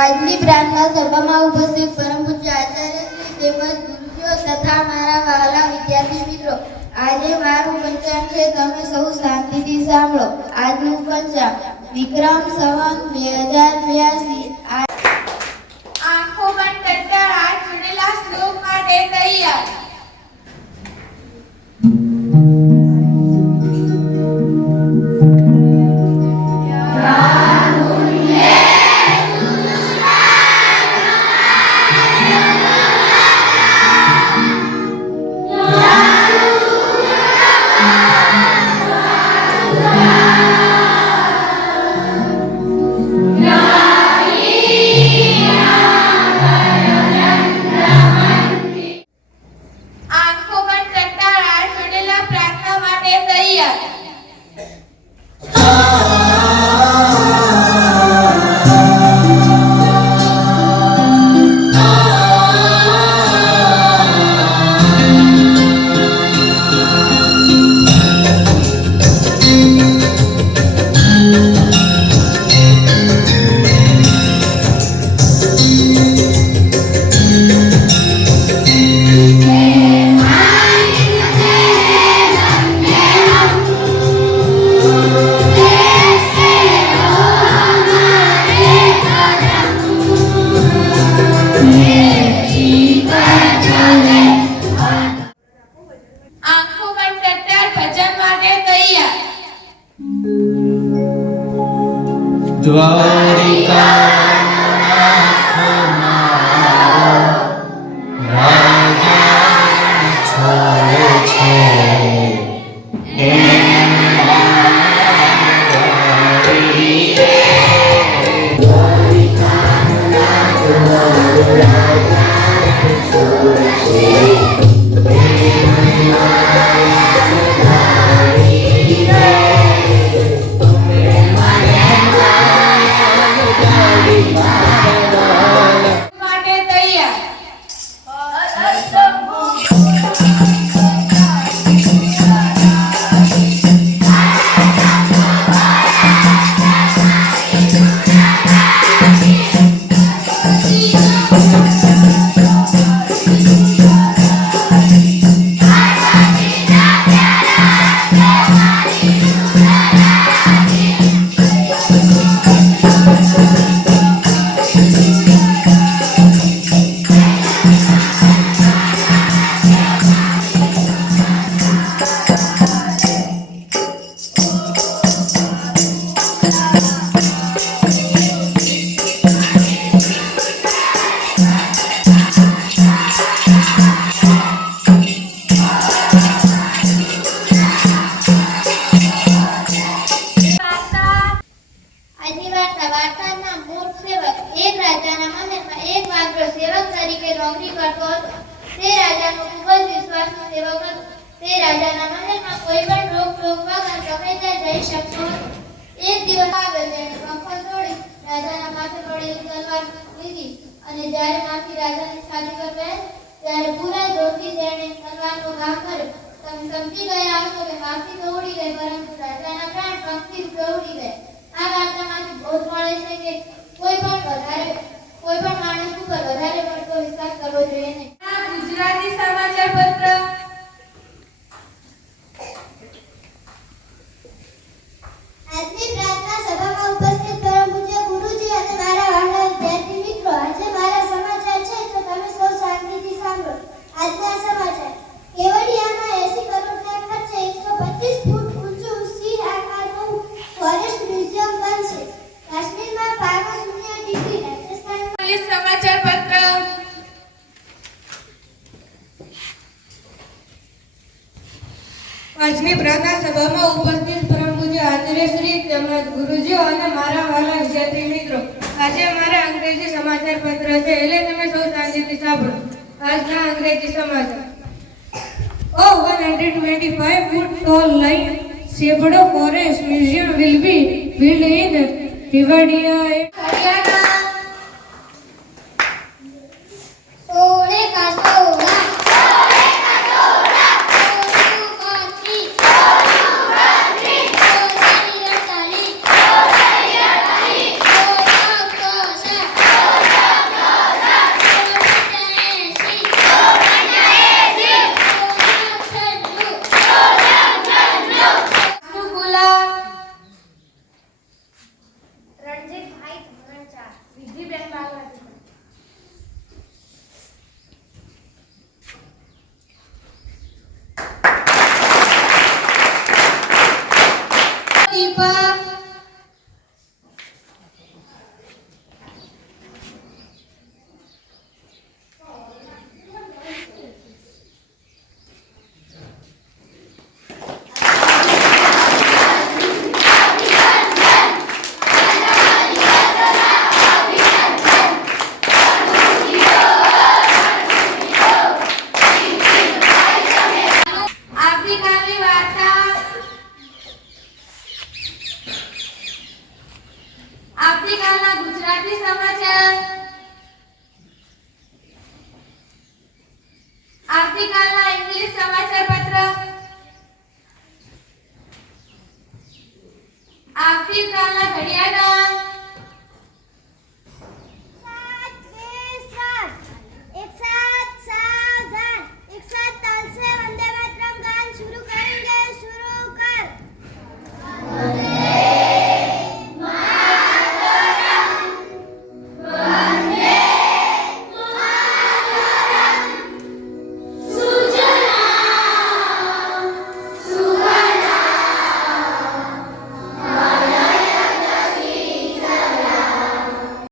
આજની પ્રાર્થના સભામાં ઉપસ્થિત પરમ પૂજ્ય આચાર્ય શ્રી તેમજ ગુરુજીઓ તથા મારા વહાલા વિદ્યાર્થી મિત્રો, આજે મારું પંચાંગ છે, તમે સૌ શાંતિથી સાંભળો. આજનું પંચાંગ વિક્રમ સંવત 2082. આંખો બંધ કરતા હાથ જોડેલા શ્લોક માટે તૈયાર. આજની પ્રાર્થના સભામાં ઉપસ્થિત પરમ પૂજ્ય આચાર્ય શ્રી તેમજ ગુરુજીઓ અને મારા વહાલા વિદ્યાર્થી મિત્રો, આજે મારા અંગ્રેજી સમાચાર પત્ર છે, એટલે તમે સૌ શાંતિથી સાંભળો. આજના અંગ્રેજી સમાચાર. Oh, 125 foot tall lion Sebado Forest Museum will be built in Rivadavia. Haryana સોળે કા સોળા ગુલાબ રણજીતભાઈ ધોરણચાર વિધિબેન બાલવાથી દીપક આવતીકાલની વાર્તા આવતીકાલના ગુજરાતી સમાચાર આવતીકાલના ઇંગ્લિશ સમાચાર પત્ર આવતીકાલના ઘડિયાળના